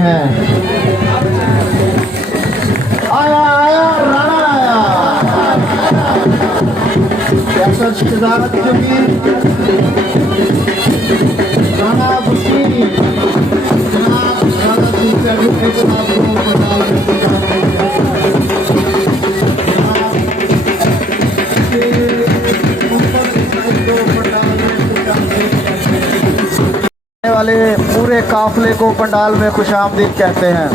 हैं। आया आया राणा आया, कैसर शहजाद जमीन राणा वसीम जनाब राणा सिंह के जनाब को पंडाल में वाले पूरे काफले को पंडाल में खुशामदीद कहते हैं।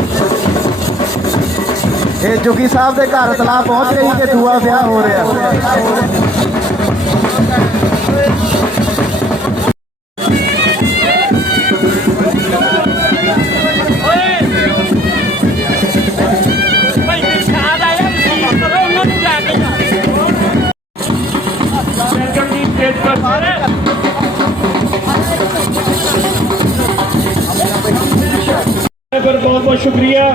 ये जोगी साहब के घर तला पहुंच रही है, दुआ ब्याह हो रहा है। बहुत बहुत शुक्रिया।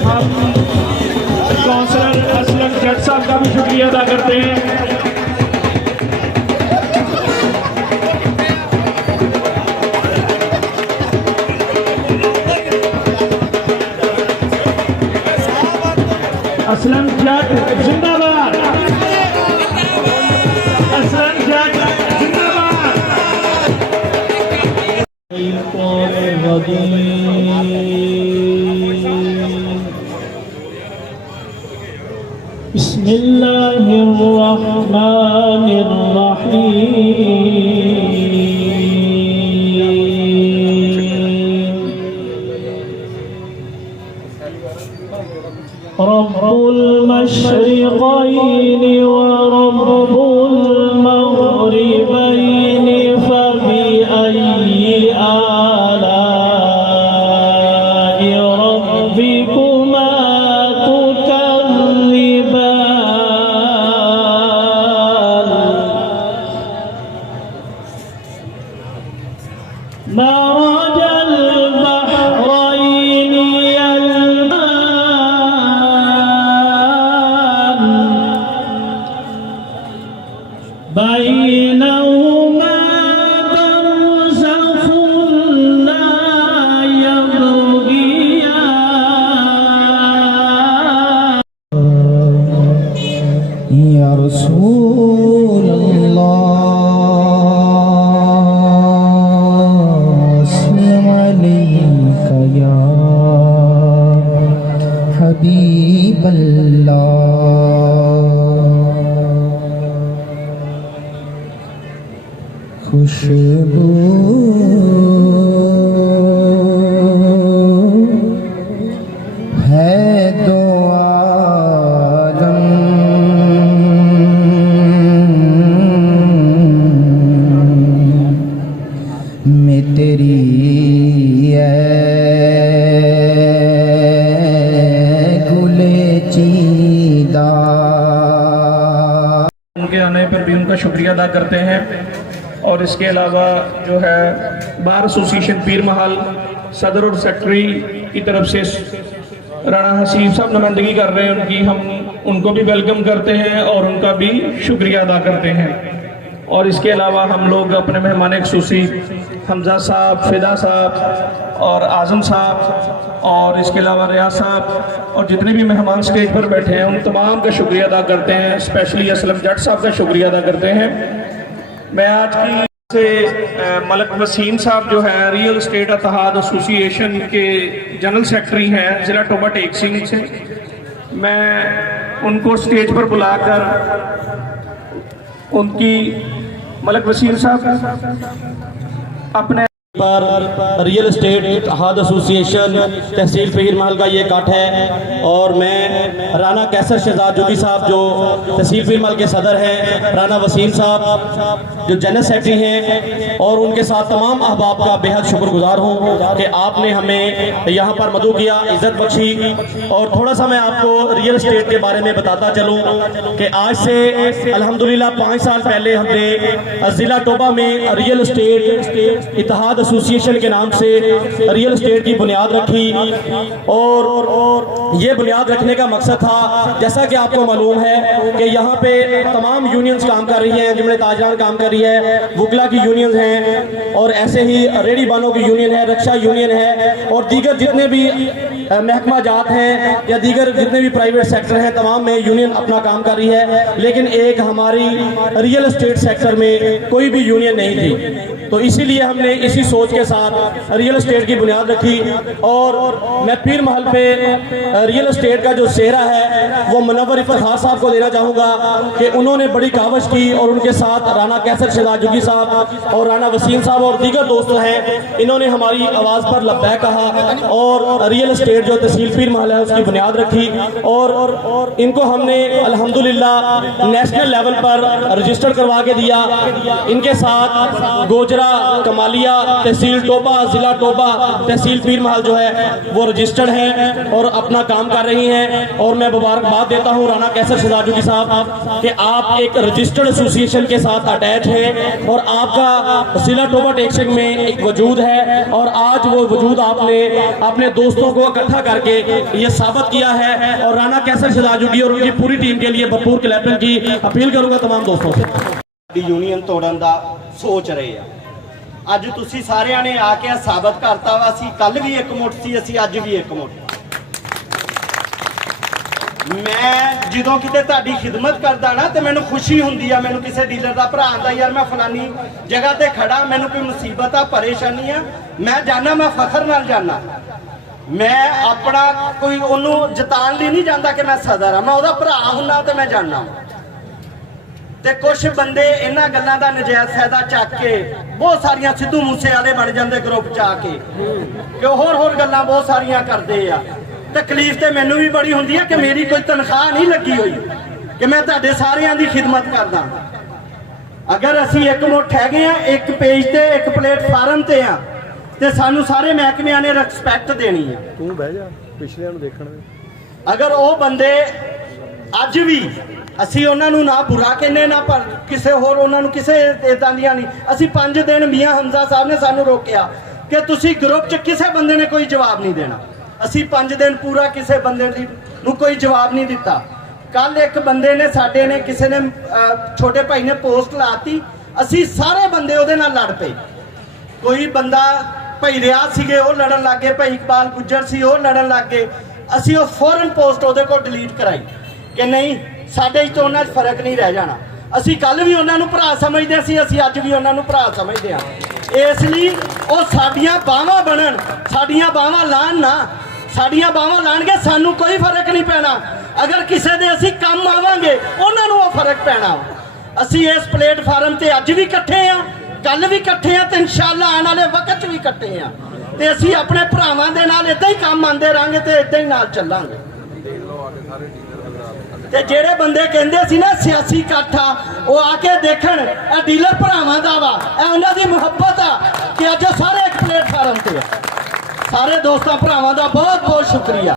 हम काउंसलर असलम जज साहब का भी शुक्रिया अदा करते हैं। असलम जज जिंदाबाद, असलम जज जिंदाबाद। बिस्मिल्लाहिर्रहमानिर्रहीम। रब्बुल मशरिक़ैन व रब्बुल मग़रिबैन फबिअय्यि आलाइ रब्बिकुमा तुकज़्ज़िबान। मरजल बहरैनि यल्तक़ियान बैनहुमा बरज़ख़ुन ला यबग़ियान। या रसूल अल्लाह सल्लम अलैका या हबीब अल्लाह। खुशबू है दो आलम में तेरी गुले चीदा। उनके आने पर भी उनका शुक्रिया अदा करते हैं। और इसके अलावा जो है बार एसोसिएशन पीर महल सदर और सेक्रेटरी की तरफ से राणा हसीब साहब नुमाइंदगी कर रहे हैं उनकी, हम उनको भी वेलकम करते हैं और उनका भी शुक्रिया अदा करते हैं। और इसके अलावा हम लोग अपने मेहमान खुसूसी हमजा साहब, फिदा साहब और आज़म साहब और इसके अलावा रियाज साहब और जितने भी मेहमान स्टेज पर बैठे हैं उन तमाम का शुक्रिया अदा करते हैं। स्पेशली असलम जट साहब का शुक्रिया अदा करते हैं। मैं आज की से मलक वसीम साहब जो है रियल एस्टेट इत्तेहाद एसोसिएशन के जनरल सेक्रेटरी हैं ज़िला टोबा टेक सिंह से, मैं उनको स्टेज पर बुलाकर उनकी मलक वसीम साहब अपने पर रियल एस्टेट इत्तेहाद एसोसिएशन तहसील पीर महल का ये इकट्ठ है। और मैं राना कैसर शहजाद जोगी साहब जो तहसील पीर महल के सदर हैं, राना वसीम साहब जो जनरल सेक्रेटरी हैं और उनके साथ तमाम अहबाब का बेहद शुक्रगुजार हूँ कि आपने हमें यहाँ पर मदऊ किया, इज़्ज़त बख्शी। और थोड़ा सा मैं आपको रियल एस्टेट के बारे में बताता चलूँ कि आज से अल्हम्दुलिल्लाह 5 साल पहले हमने ज़िला टोबा में रियल एस्टेट इत्तेहाद हाद एसोसिएशन के नाम से रियल एस्टेट की बुनियाद रखी। और ये बुनियाद रखने का मकसद था, जैसा कि आपको मालूम है कि यहाँ पे तमाम यूनियंस काम कर रही हैं, जुमले ताजरान काम कर रही है, वकला की यूनियंस हैं, और ऐसे ही रेडी बानों की यूनियन है, रक्षा यूनियन है, और दीगर जितने भी महकमा जात हैं या दीगर जितने भी प्राइवेट सेक्टर हैं, तमाम में यूनियन अपना काम कर रही है। लेकिन एक हमारी रियल एस्टेट सेक्टर में कोई भी यूनियन नहीं थी, तो इसीलिए हमने इसी सोच के साथ रियल एस्टेट की बुनियाद रखी। और मैं पीर महल पे रियल एस्टेट का जो सेहरा है वो मुनव्वर इफ़्तिख़ार साहब को देना चाहूँगा कि उन्होंने बड़ी कावश की, और उनके साथ राना कैसर शहजाद जोगी साहब और राना वसीम साहब और दीगर दोस्त हैं, इन्होंने हमारी आवाज़ पर लब्बैक कहा और रियल एस्टेट जो तहसील पीर महल है उसकी बुनियाद रखी। और इनको हमने अल्हम्दुलिल्लाह नेशनल लेवल पर रजिस्टर करवा के दिया। इनके साथ गोजरा, कमालिया, तहसील टोबा, ज़िला टोबा, तहसील पीर महल जो है वो रजिस्टर्ड हैं और अपना काम कर रही हैं। और मैं मुबारकबाद देता हूँ राना कैसर शहजाद जोगी साहब कि आप एक रजिस्टर्ड एसोसिएशन के साथ अटैच हैं और आपका ज़िला टोबा टेक्सिंग में एक वजूद है, और आज वो वजूद आपने अपने दोस्तों को इकट्ठा करके ये साबित किया है। और राना कैसर शहजाद जोगी और उनकी पूरी टीम के लिए भरपूर क्लैपिंग की अपील करूँगा तमाम दोस्तों से। यूनियन तोड़न का सोच रहे हैं, ਅੱਜ ਤੁਸੀਂ ਸਾਰਿਆਂ ਨੇ ਆ ਕੇ ਸਾਬਤ ਕਰਤਾ ਵਾ, ਅਸੀਂ ਕੱਲ ਵੀ ਇੱਕ ਮੁੱਠ ਸੀ, ਅਸੀਂ ਅੱਜ ਵੀ ਇੱਕ ਮੁੱਠ। ਮੈਂ ਜਦੋਂ ਕਿਤੇ ਤੁਹਾਡੀ ਖਿਦਮਤ ਕਰਦਾ ਨਾ ਤੇ ਮੈਨੂੰ ਖੁਸ਼ੀ ਹੁੰਦੀ ਆ, ਮੈਨੂੰ ਕਿਸੇ ਡੀਲਰ ਦਾ ਭਰਾ ਆਂਦਾ ਯਾਰ ਮੈਂ ਫਲਾਨੀ ਜਗ੍ਹਾ ਤੇ ਖੜਾ, ਮੈਨੂੰ ਕੋਈ ਮੁਸੀਬਤ ਆ, ਪਰੇਸ਼ਾਨੀ ਆ, ਮੈਂ ਜਾਣਾ, ਮੈਂ ਫਖਰ ਨਾਲ ਜਾਣਾ। ਮੈਂ ਆਪਣਾ ਕੋਈ ਉਹਨੂੰ ਜਤਾਉਣ ਲਈ ਨਹੀਂ ਜਾਂਦਾ ਕਿ ਮੈਂ ਸਦਰ ਆ, ਮੈਂ ਉਹਦਾ ਭਰਾ ਹੁੰਨਾ ਤੇ ਮੈਂ ਜਾਣਾ। ਤੇ ਕੁਝ ਬੰਦੇ ਇਹਨਾਂ ਗੱਲਾਂ ਦਾ ਨਜਾਇਜ਼ ਫਾਇਦਾ ਚੱਕ ਕੇ ਬਹੁਤ ਸਾਰੀਆਂ ਸਿੱਧੂ ਮੂਸੇ ਵਾਲੇ ਬਣ ਜਾਂਦੇ ਗਰੁੱਪ ਚ ਆ ਕੇ, ਕਿ ਹੋਰ ਗੱਲਾਂ ਬਹੁਤ ਸਾਰੀਆਂ ਕਰਦੇ ਆ। ਤਕਲੀਫ ਤੇ ਮੈਨੂੰ ਵੀ ਬੜੀ ਹੁੰਦੀ ਹੈ ਕਿ ਮੇਰੀ ਕੋਈ ਤਨਖਾਹ ਨਹੀਂ ਲੱਗੀ ਹੋਈ ਕਿ ਮੈਂ ਤੁਹਾਡੇ ਸਾਰਿਆਂ ਦੀ ਖਿਦਮਤ ਕਰਦਾ। ਅਗਰ ਅਸੀਂ ਇੱਕ ਮੁੱਠ ਹੈਗੇ ਆ, ਇੱਕ ਪੇਜ ਤੇ ਇੱਕ ਪਲੇਟਫਾਰਮ ਤੇ ਆ, ਤੇ ਸਾਨੂੰ ਸਾਰੇ ਮਹਿਕਮਿਆਂ ਨੇ ਰਿਸਪੈਕਟ ਦੇਣੀ ਹੈ। ਤੂੰ ਬਹਿ ਜਾ, ਪਿਛਲਿਆਂ ਨੂੰ ਦੇਖਣ ਦੇ। ਅਗਰ ਉਹ ਬੰਦੇ ਅੱਜ ਵੀ ਅਸੀਂ ਉਹਨਾਂ ਨੂੰ ਨਾ ਬੁਰਾ ਕਹਿੰਦੇ ਨਾ, ਪਰ ਕਿਸੇ ਹੋਰ ਉਹਨਾਂ ਨੂੰ ਕਿਸੇ ਇਦਾਂ ਦੀਆਂ ਨਹੀਂ। ਅਸੀਂ 5 ਦਿਨ ਮੀਆਂ ਹਮਜ਼ਾ ਸਾਹਿਬ ਨੇ ਸਾਨੂੰ ਰੋਕਿਆ ਕਿ ਤੁਸੀਂ ਗਰੁੱਪ 'ਚ ਕਿਸੇ ਬੰਦੇ ਨੇ ਕੋਈ ਜਵਾਬ ਨਹੀਂ ਦੇਣਾ। ਅਸੀਂ 5 ਦਿਨ ਪੂਰਾ ਕਿਸੇ ਬੰਦੇ ਨੂੰ ਕੋਈ ਜਵਾਬ ਨਹੀਂ ਦਿੱਤਾ। ਕੱਲ ਇੱਕ ਬੰਦੇ ਨੇ ਸਾਡੇ ਨੇ ਕਿਸੇ ਨੇ ਛੋਟੇ ਭਾਈ ਨੇ ਪੋਸਟ ਲਾਤੀ, ਅਸੀਂ ਸਾਰੇ ਬੰਦੇ ਉਹਦੇ ਨਾਲ ਲੜ ਪਏ। ਕੋਈ ਬੰਦਾ ਭਾਈ ਰਿਆਜ਼ ਸੀਗੇ ਉਹ ਲੜਨ ਲੱਗ ਗਏ, ਭਾਈ ਇਕਬਾਲ ਗੁੱਜਰ ਸੀ ਉਹ ਲੜਨ ਲੱਗ ਗਏ। ਅਸੀਂ ਉਹ ਫੌਰਨ ਪੋਸਟ ਉਹਦੇ ਕੋਲ ਡਿਲੀਟ ਕਰਾਈ ਕਿ ਨਹੀਂ ਸਾਡੇ 'ਚ ਉਹਨਾਂ 'ਚ ਫਰਕ ਨਹੀਂ ਰਹਿ ਜਾਣਾ। ਅਸੀਂ ਕੱਲ ਵੀ ਉਹਨਾਂ ਨੂੰ ਭਰਾ ਸਮਝਦੇ ਸੀ, ਅਸੀਂ ਅੱਜ ਵੀ ਉਹਨਾਂ ਨੂੰ ਭਰਾ ਸਮਝਦੇ ਹਾਂ। ਇਸ ਲਈ ਉਹ ਸਾਡੀਆਂ ਬਾਹਾਂ ਬਣਨ, ਸਾਡੀਆਂ ਬਾਹਾਂ ਲਾਣ ਨਾ, ਸਾਡੀਆਂ ਬਾਹਾਂ ਲਾਣਗੇ ਸਾਨੂੰ ਕੋਈ ਫਰਕ ਨਹੀਂ ਪੈਣਾ। ਅਗਰ ਕਿਸੇ ਦੇ ਅਸੀਂ ਕੰਮ ਆਵਾਂਗੇ ਉਹਨਾਂ ਨੂੰ ਉਹ ਫਰਕ ਪੈਣਾ। ਅਸੀਂ ਇਸ ਪਲੇਟਫਾਰਮ ਤੇ ਅੱਜ ਵੀ ਇਕੱਠੇ ਆ, ਕੱਲ ਵੀ ਇਕੱਠੇ ਆ ਤੇ ਇਨਸ਼ਾਅੱਲਾ ਆਉਣ ਵਾਲੇ ਵਕਤ 'ਚ ਵੀ ਇਕੱਠੇ ਆ। ਤੇ ਅਸੀਂ ਆਪਣੇ ਭਰਾਵਾਂ ਦੇ ਨਾਲ ਇਦਾਂ ਹੀ ਕੰਮ ਆਉਂਦੇ ਰਹਾਂਗੇ ਤੇ ਇਦਾਂ ਹੀ ਨਾਲ ਚੱਲਾਂਗੇ। ਤੇ ਜਿਹੜੇ ਬੰਦੇ ਕਹਿੰਦੇ ਸੀ ਨਾ ਸਿਆਸੀ ਇਕੱਠ ਆ, ਉਹ ਆ ਕੇ ਦੇਖਣ ਇਹ ਡੀਲਰ ਭਰਾਵਾਂ ਦਾ ਵਾ, ਇਹ ਉਹਨਾਂ ਦੀ ਮੁਹੱਬਤ ਆ ਕਿ ਅੱਜ ਸਾਰੇ ਇੱਕ ਪਲੇਟਫਾਰਮ ਤੇ ਆ। ਸਾਰੇ ਦੋਸਤਾਂ ਭਰਾਵਾਂ ਦਾ ਬਹੁਤ ਬਹੁਤ ਸ਼ੁਕਰੀਆ।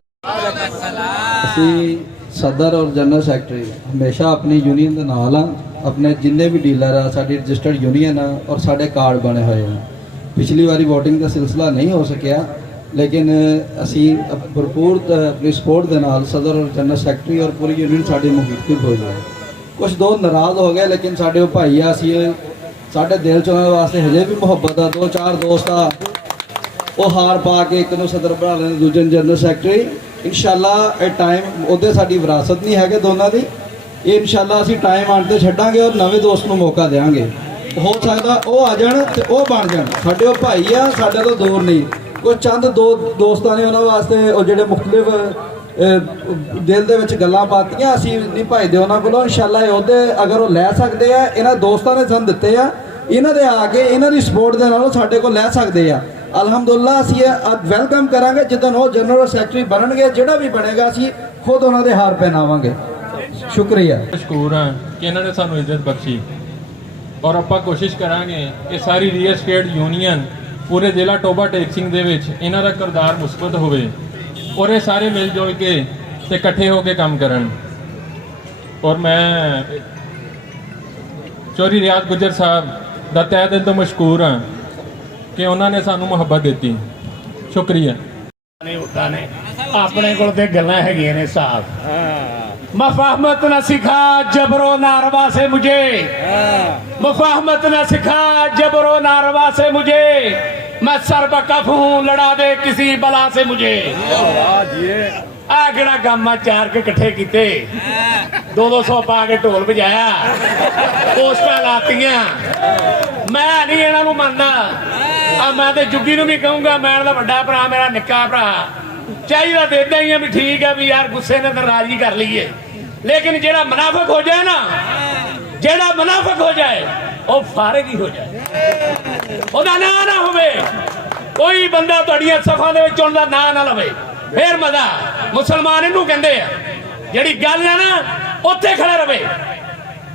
ਅਸੀਂ ਸਦਰ ਔਰ ਜਨਰਲ ਸੈਕਟਰੀ ਹਮੇਸ਼ਾ ਆਪਣੀ ਯੂਨੀਅਨ ਦੇ ਨਾਲ ਆ। ਆਪਣੇ ਜਿੰਨੇ ਵੀ ਡੀਲਰ ਆ ਸਾਡੀ ਰਜਿਸਟਰਡ ਯੂਨੀਅਨ ਆ ਔਰ ਸਾਡੇ ਕਾਰਡ ਬਣੇ ਹੋਏ ਆ। ਪਿਛਲੀ ਵਾਰੀ ਵੋਟਿੰਗ ਦਾ ਸਿਲਸਿਲਾ ਨਹੀਂ ਹੋ ਸਕਿਆ, लेकिन असी भरपूर अपनी सपोर्ट के नाल सदर और जनरल सैकटरी और पूरी यूनियन साड़ी मुखिब हो जाए। कुछ दोस्त नाराज़ हो गए, लेकिन साढ़े वो भाई आ, असी साढ़े दिल च उन्होंने वास्ते हजे भी मुहब्बत आ। 2-4 दोस्त आ वो हार पा के एक नूं सदर बना लेने, दूजे जनरल सैकटरी। इंशाअल्लाह ये टाइम उहदे साडी विरासत नहीं है दोनों की, ये इंशाअल्लाह असी टाइम आने ते छड्डांगे और नवे दोस्त नूं मौका देंगे। हो सकता वो आ जाण ते वो बन जाण, साडे वो भाई आ, साडे तो दूर नहीं। कुछ चंद दोस्तों ने उन्होंने वास्ते वो जो मुख्तलिफ दिल दे विच गल्लां पातियां, असीं नहीं भाईदे उन्होंने कोलों। इंशाअल्लाह उहदे अगर वो लै सकते हैं, इन्हां दोस्तों ने सन दिते आ, इन्हां दे आके इन्हां दी सपोर्ट दे नाल साडे कोल लै सकदे आ। अलहमदुलिल्लाह असीं अज वेलकम करांगे जिद्दन वो जनरल सैकटरी बनणगे, जिहड़ा भी बनेगा असीं खुद उन्हां दे हार पहनावांगे। शुक्रिया। मशकूर हाँ कि इन्होंने सानू इज्जत बख्शी और आपां कोशिश करांगे कि सारी रियल एस्टेट यूनीयन पूरे जिला टोबा टेक्सिंग दे विच इन्हां दा किरदार मुस्बत होवे और ये सारे मिल जुल के ते इकट्ठे होकर काम करन। और मैं चौधरी रियाज गुजर साहब दा तहे दिल तो मशकूर हाँ ਕਿ ਉਹਨਾਂ ਨੇ ਸਾਨੂੰ ਮੁਹੱਬਤ ਦਿੱਤੀ। ਸ਼ੁਕਰੀਆ। नहीं होता ने अपने को ते गल्लां हैगियां ने साहब। मफाहमत न सिखा जबरो नारवा से मुझे, मफाहमत न सिखा जबरो नारवा से मुझे, मैं सर बकफ हूँ लड़ा दे किसी बला से मुझे। आ किहड़ा गामा चार के इकट्ठे कीते, 200 पा के ढोल बजाया, पोस्टां लातियां। मैं नहीं इन्हां नूं मनदा। मैं तो जुग्गी नूं भी कहूँगा, मैं दा वड्डा भरा मेरा निक्का भरा चाहिए तो इदा ही है भी ठीक है भी यार गुस्से ने नाराजगी कर लीए, लेकिन जेड़ा मुनाफिक हो जाए ना, जेड़ा मुनाफिक हो जाए वो फारिग ही हो जाए, ओदा ना ना होवे, कोई बंदा तुहाडियां सफां दे विच उहदा ना ना लवे, फिर मजा। मुसलमान इहनूं कहंदे आ, जेड़ी गल है ना उत्थे खड़ा रवे।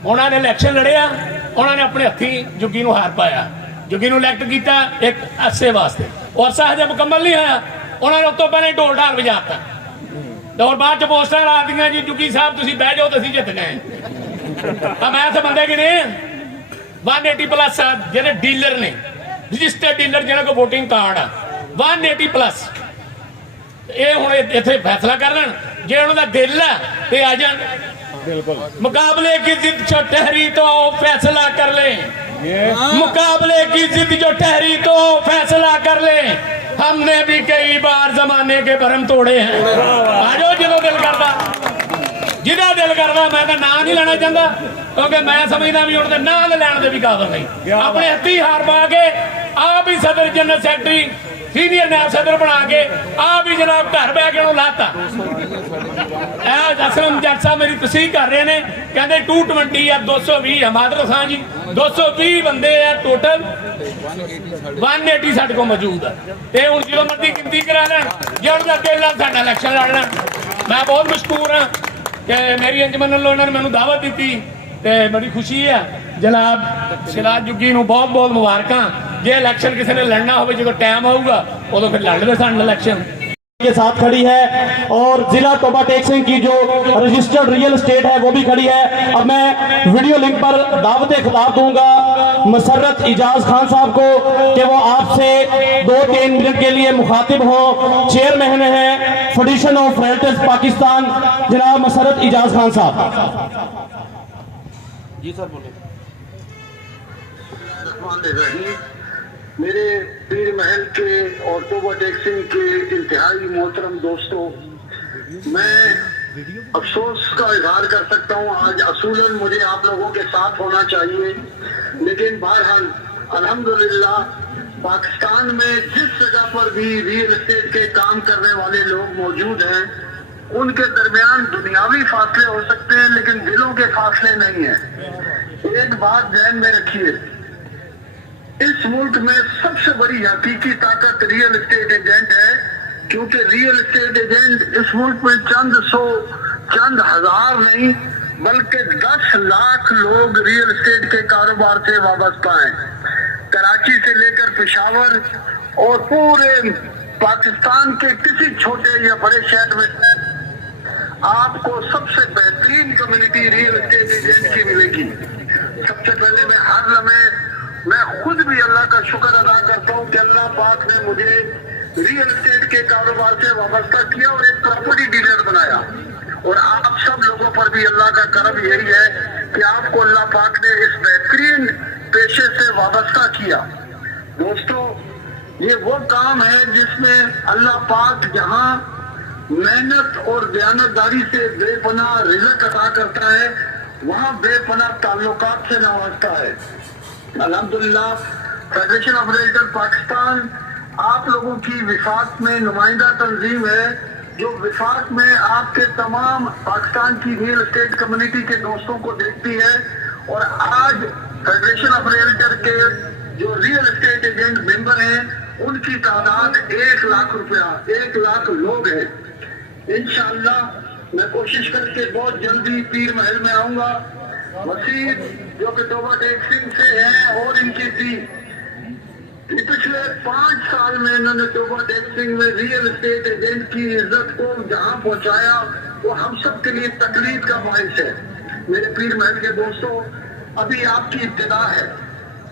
उन्होंने इलैक्शन लड़िया, उन्होंने अपने हत्थी जुग्गी नूं हार पाया, जुग्गी नूं इलैक्ट किया एक अरसे वास्ते, और अरसा हजे मुकम्मल नहीं होया, उन्होंने उस तो पहले ढोल ढाल बजाता और बाद च पोस्टां ला दियां जी जुग्गी साहब तुसीं बह जाओ तो असीं जित गए। मैं तो बंदे गिने 180+ जेडे डीलर ने, रजिस्टर्ड डीलर जिन्हां कोल वोटिंग कार्ड आ 180+। ये हुण इत्थे फैसला कर लैण, जे उन्हां दा दिल है ते आ जाण। मुकाबले की जिद जो ठहरी तो फैसला कर ले, मुकाबले की जिद जो ठहरी तो फैसला कर ले, हमने भी कई बार जमाने के भरम तोड़े हैं। आजो जो दिल करता, जिदा दिल करता, मैं तो ना नहीं लेना चाहता क्योंकि मैं समझदा भी उन्होंने ना लैण दे भी काबिल नहीं। अपने हत्थी हार पा के आप ही सदर जनरल सैकटरी सीनियर नायब सदर बना के आप ही जनाब घर बह के लाता। असलम जट साहब मेरी तस्दीक कर रहे हैं, कहते 220 या 220 हमादर खान जी 220 बंदे है टोटल, 180 साढ़े को मौजूद है। तो हूँ जो मर्जी गिनती करा लें, जो उनका दिल है साडा इलैक्शन लड़ना। मैं बहुत मशहूर हाँ कि मेरी अंजमन वालों इन्होंने मैंने दावत दी, तो बड़ी खुशी है। जनाब सिराज जुग्गी नूं बहुत बहुत मुबारकां। जे इलैक्शन किसी ने लड़ना हो जो टाइम आऊगा उदों फिर लड़ ले सन इलैक्शन के साथ खड़ी है, और जिला टोबा टेक्सिंग की जो रजिस्टर्ड रियल एस्टेट है वो भी खड़ी है। अब मैं वीडियो लिंक पर दावत खिताब दूंगा मसर्रत इजाज खान साहब को कि वो आपसे 2-3 मिनट के लिए मुखातिब हो। चेयरमैन है फेडरेशन ऑफ रियल्टर्स पाकिस्तान जनाब मसर्रत इजाज खान साहब। जी सर बोलो। मेरे पीर महल के और टोबा टेक्सिंग के इंतहाई मोहतरम दोस्तों, मैं अफसोस का इजहार कर सकता हूँ, आज असूलन मुझे आप लोगों के साथ होना चाहिए, लेकिन बहरहाल अल्हम्दुलिल्लाह पाकिस्तान में जिस जगह पर भी रियल एस्टेट के काम करने वाले लोग मौजूद हैं उनके दरमियान दुनियावी फासले हो सकते हैं लेकिन दिलों के फासले नहीं है। एक बात ध्यान में रखिए, इस मुल्क में सबसे बड़ी हकीकी ताकत रियल एस्टेट एजेंट है, क्योंकि रियल एस्टेट एजेंट इस मुल्क में चंद हजार नहीं बल्कि 10 लाख लोग रियल एस्टेट के कारोबार से वाबस्ता हैं। कराची से लेकर पेशावर और पूरे पाकिस्तान के किसी छोटे या बड़े शहर में आपको सबसे बेहतरीन कम्युनिटी रियल एस्टेट एजेंट की मिलेगी। सबसे पहले मैं हर लम्हे मैं खुद भी अल्लाह का शुक्र अदा करता हूँ कि अल्लाह पाक ने मुझे रियल एस्टेट के कारोबार से वाबस्ता किया और एक प्रॉपर्टी डीलर बनाया, और आप सब लोगों पर भी अल्लाह का करम यही है कि आपको अल्लाह पाक ने इस बेहतरीन पेशे से वाबस्ता किया। दोस्तों, ये वो काम है जिसमें अल्लाह पाक जहाँ मेहनत और दयानतदारी से बेपनाह रिज़्क़ अता करता है वहाँ बेपनाह ताल्लुकात से नवाजता है। अल्हम्दुलिल्लाह फेडरेशन ऑफ रियल्टर पाकिस्तान आप लोगों की विफाक में नुमाइंदा तंजीम है, जो विफाक में आपके तमाम पाकिस्तान की रियल एस्टेट कम्युनिटी के दोस्तों को देखती है। और आज फेडरेशन ऑफ रियल्टर के जो रियल एस्टेट एजेंट मेंबर हैं उनकी तादाद 1 लाख रुपया 1 लाख लोग हैं। इंशाअल्लाह मैं कोशिश करके बहुत जल्दी पीर महल में आऊंगा। वसीम जो कि टोबा टेक्सिंग से है और इनकी टीम पिछले 5 साल में इन्होंने टोबा टेक्सिंग में रियल एस्टेट एजेंट की इज्जत को जहां पहुंचाया वो हम सब के लिए तकलीफ का बाइस है। मेरे पीर महल के दोस्तों, अभी आपकी इब्तिदा है,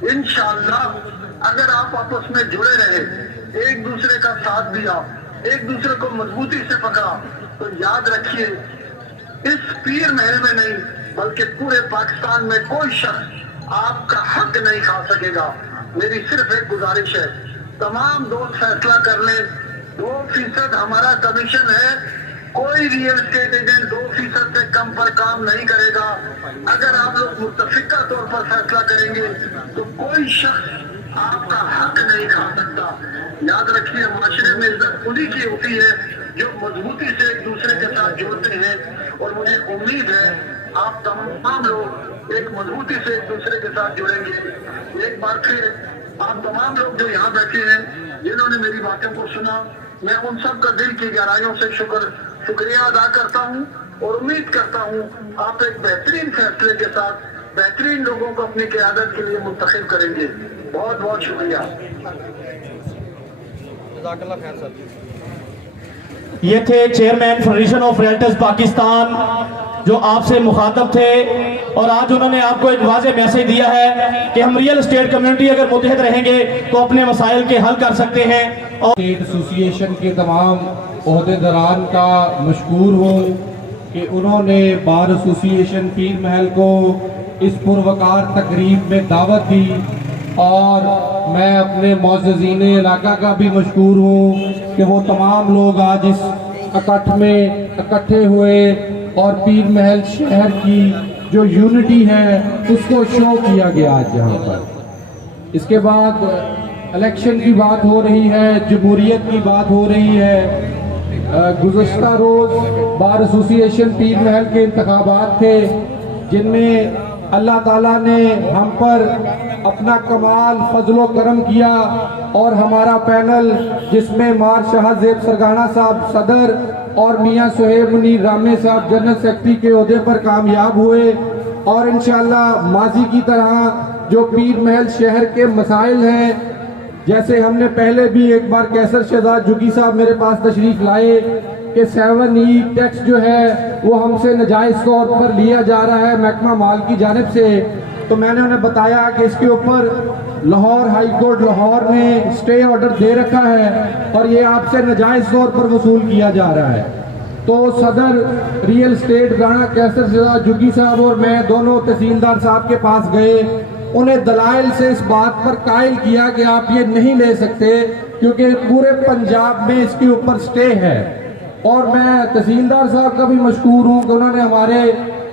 इंशाअल्लाह अगर आप आपस में जुड़े रहे, एक दूसरे का साथ दिया, एक दूसरे को मजबूती से पकड़ा, तो याद रखिए इस पीर महल में नहीं बल्कि पूरे पाकिस्तान में कोई शख्स आपका हक नहीं खा सकेगा। मेरी सिर्फ एक गुजारिश है, तमाम दोस्त फैसला कर लें, 2% हमारा कमीशन है। कोई रियल एस्टेट एजेंट 2% से कम पर काम नहीं करेगा। अगर आप लोग मुत्तफिका तौर पर फैसला करेंगे तो कोई शख्स आपका हक नहीं खा सकता। याद रखिए, माशरे में इज्जत उन्हीं की होती है जो मजबूती से एक दूसरे के साथ जुड़ते हैं, और मुझे उम्मीद है आप तमाम लोग एक मजबूती से एक दूसरे के साथ जुड़ेंगे। एक बार फिर आप तमाम लोग जो यहाँ बैठे हैं, जिन्होंने मेरी बातों को सुना, मैं उन सब का दिल की गहराइयों से शुक्रिया अदा करता हूँ और उम्मीद करता हूँ आप एक बेहतरीन फैसले के साथ बेहतरीन लोगों को अपनी क़यादत के लिए मुंतखब करेंगे। बहुत बहुत शुक्रिया। ये थे chairman federation of realtors Pakistan जो आपसे मुखातब थे, और आज उन्होंने आपको एक वाज़ेह मैसेज दिया है कि हम रियल एस्टेट कम्युनिटी अगर मुत्तहद रहेंगे तो अपने मसाइल के हल कर सकते हैं। और स्टेट एसोसिएशन के तमाम ओहदेदारान का मशकूर हूँ कि उन्होंने बार एसोसिएशन पीर महल को इस पुरवकार तकरीब में दावत दी, और मैं अपने मोअज़्ज़िज़ीन इलाका का भी मशकूर हूँ कि वो तमाम लोग आज इस इकट्ठ में इकट्ठे हुए और पीर महल शहर की जो यूनिटी है उसको शो किया गया आज यहाँ पर। इसके बाद इलेक्शन की बात हो रही है, जमहूरियत की बात हो रही है। गुज़श्ता रोज़ बार एसोसिएशन पीर महल के इंतखाबात थे जिनमें अल्लाह ताला ने हम पर अपना कमाल फजलो करम किया, और हमारा पैनल जिसमें मार शाह ज़ेब सरगाना साहब सदर और मियाँ सुहेब मुनीर रामे साहब जनरल सेक्रेटरी के ओहदे पर कामयाब हुए, और इंशाअल्लाह माजी की तरह जो पीर महल शहर के मसाइल हैं, जैसे हमने पहले भी एक बार कैसर शहजाद जुगी साहब मेरे पास तशरीफ लाए कि 7E टैक्स जो है वो हमसे नाजायज़ तौर पर लिया जा रहा है महकमा माल की जानिब से, तो मैंने उन्हें बताया कि इसके ऊपर लाहौर हाई कोर्ट लाहौर ने स्टे ऑर्डर दे रखा है और ये आपसे नाजायज़ तौर पर वसूल किया जा रहा है। तो सदर रियल एस्टेट राना कैसर शहजाद जुगी साहब और मैं दोनों तहसीलदार साहब के पास गए, उन्हें दलाइल से इस बात पर कायल किया कि आप ये नहीं ले सकते क्योंकि पूरे पंजाब में इसके ऊपर स्टे है। और मैं तहसीलदार साहब का भी मशकूर हूँ कि उन्होंने हमारे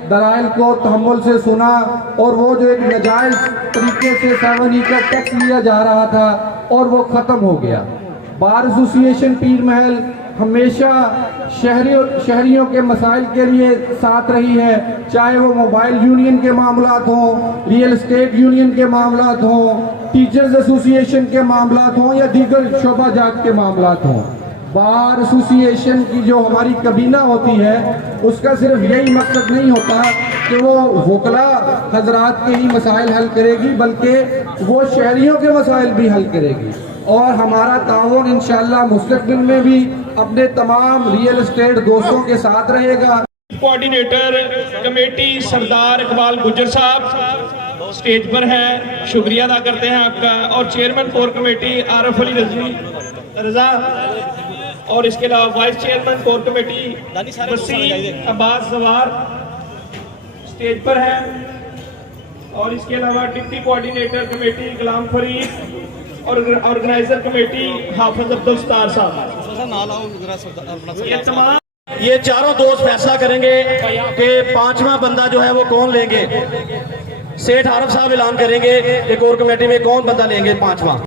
दलाइल को तहम्मुल से सुना, और वो जो एक नाजायज़ तरीके से 7E का टैक्स लिया जा रहा था और वो ख़त्म हो गया। बार एसोसिएशन पीर महल हमेशा शहरियों के मसाइल के लिए साथ रही है, चाहे वो मोबाइल यूनियन के मामलात हों, रियल एस्टेट यूनियन के मामलात हों, टीचर्स एसोसिएशन के मामलात हों या दीगर शोबाजात के मामलात हों। बार एसोसिएशन की जो हमारी कबीना होती है उसका सिर्फ यही मकसद नहीं होता कि वो वकला हजरात के ही मसाइल हल करेगी, बल्कि वो शहरियों के मसाइल भी हल करेगी। और हमारा ताउन इंशाअल्लाह मुस्तकबिल में भी अपने तमाम रियल एस्टेट दोस्तों के साथ रहेगा। कोऑर्डिनेटर कमेटी सरदार इकबाल गुज्जर साहब स्टेज पर हैं, शुक्रिया अदा करते हैं आपका। और chairman core committee Aarif Ali Raza, और इसके अलावा vice chairman core committee Waseem Abbas Jawar stage पर हैं, और इसके अलावा deputy coordinator committee Ghulam Farid और ऑर्गेनाइजर कमेटी हाफिज अब्दुल सत्तार साहब। ये चारों दोस्त फैसला करेंगे कि 5वां बंदा जो है वो कौन लेंगे। सेठ आरफ साहब ऐलान करेंगे कि कोर कमेटी में कौन बंदा लेंगे 5वां।